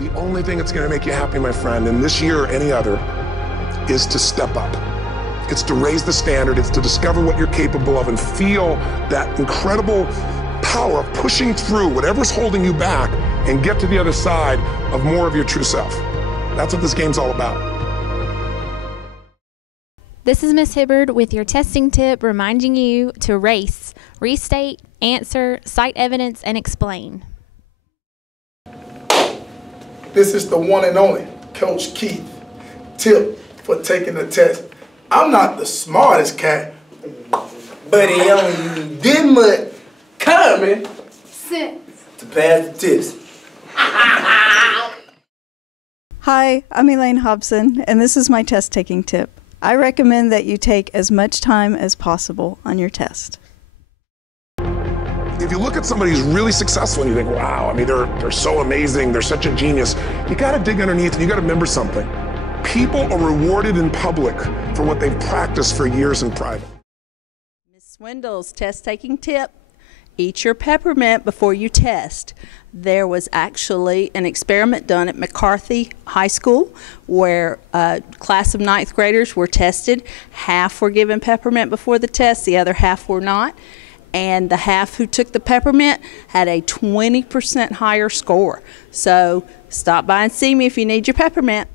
The only thing that's going to make you happy, my friend, in this year or any other, is to step up. It's to raise the standard. It's to discover what you're capable of and feel that incredible power of pushing through whatever's holding you back and get to the other side of more of your true self. That's what this game's all about. This is Miss Hibbard with your testing tip, reminding you to race, restate, answer, cite evidence, and explain. This is the one and only Coach Keith. Tip for taking the test. I'm not the smartest cat, but he only did much common sense to pass the test. Hi, I'm Elaine Hobson, and this is my test taking tip. I recommend that you take as much time as possible on your test. If you look at somebody who's really successful and you think, wow, I mean, they're so amazing, they're such a genius, you gotta dig underneath and you gotta remember something. People are rewarded in public for what they've practiced for years in private. Ms. Swindle's test-taking tip: eat your peppermint before you test. There was actually an experiment done at McCarthy High School where a class of 9th graders were tested. Half were given peppermint before the test, the other half were not. And the half who took the peppermint had a 20% higher score. So stop by and see me if you need your peppermint.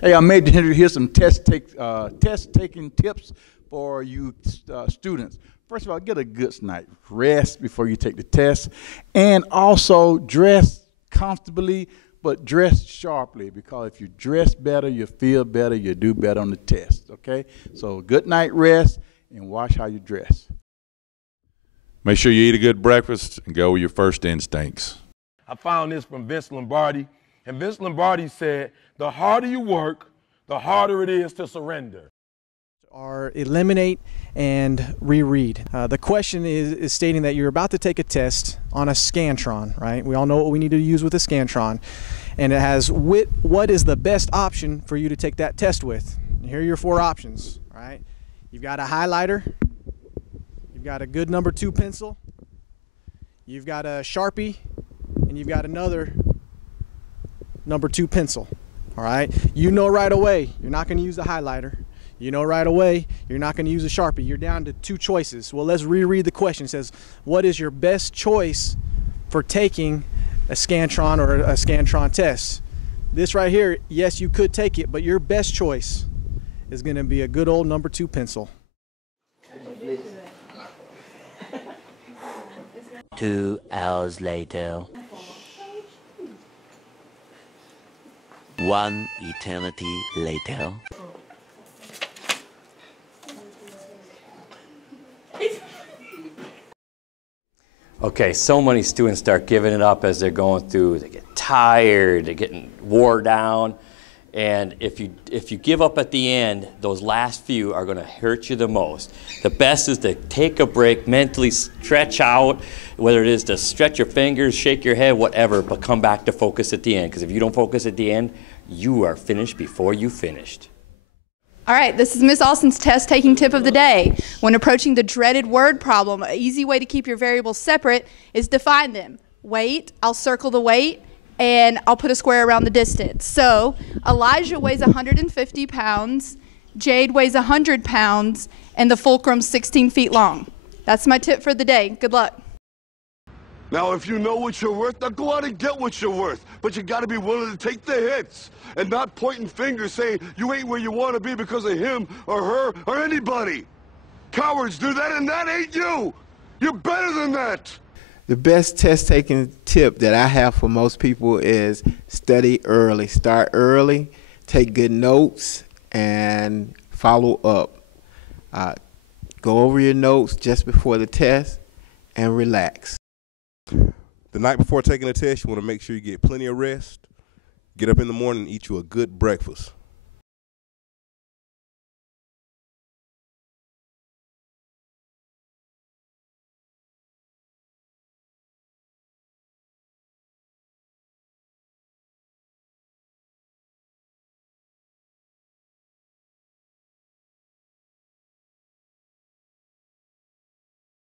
Hey, I'm Major Henry. Here's some test-taking tips for you students. First of all, get a good night's rest before you take the test, and also dress comfortably, but dress sharply, because if you dress better, you feel better, you do better on the test, okay? So good night rest, and watch how you dress. Make sure you eat a good breakfast and go with your first instincts. I found this from Vince Lombardi, and Vince Lombardi said, the harder you work, the harder it is to surrender. Or eliminate and reread. The question is stating that you're about to take a test on a Scantron, right? We all know what we need to use with a Scantron. And it has what is the best option for you to take that test with. And here are your 4 options, right? You've got a highlighter, you've got a good number 2 pencil, you've got a Sharpie, and you've got another number 2 pencil, all right? You know right away you're not going to use the highlighter. You know right away you're not going to use a Sharpie. You're down to 2 choices. Well, let's reread the question. It says, what is your best choice for taking a Scantron or a Scantron test? This right here, yes, you could take it, but your best choice is going to be a good old number 2 pencil. 2 hours later. 1 eternity later. Okay, so many students start giving it up as they're going through. They get tired, they're getting wore down. And if you give up at the end, those last few are going to hurt you the most. The best is to take a break, mentally stretch out, whether it is to stretch your fingers, shake your head, whatever, but come back to focus at the end. Because if you don't focus at the end, you are finished before you finished. All right, this is Miss Austin's test-taking tip of the day. When approaching the dreaded word problem, an easy way to keep your variables separate is to find them. Weight, I'll circle the weight, and I'll put a square around the distance. So Elijah weighs 150 pounds, Jade weighs 100 pounds, and the fulcrum's 16 feet long. That's my tip for the day. Good luck. Now, if you know what you're worth, now go out and get what you're worth. But you got to be willing to take the hits and not pointing fingers saying you ain't where you want to be because of him or her or anybody. Cowards do that, and that ain't you. You're better than that. The best test-taking tip that I have for most people is study early. Start early, take good notes, and follow up. Go over your notes just before the test and relax. The night before taking a test, you want to make sure you get plenty of rest. Get up in the morning and eat you a good breakfast.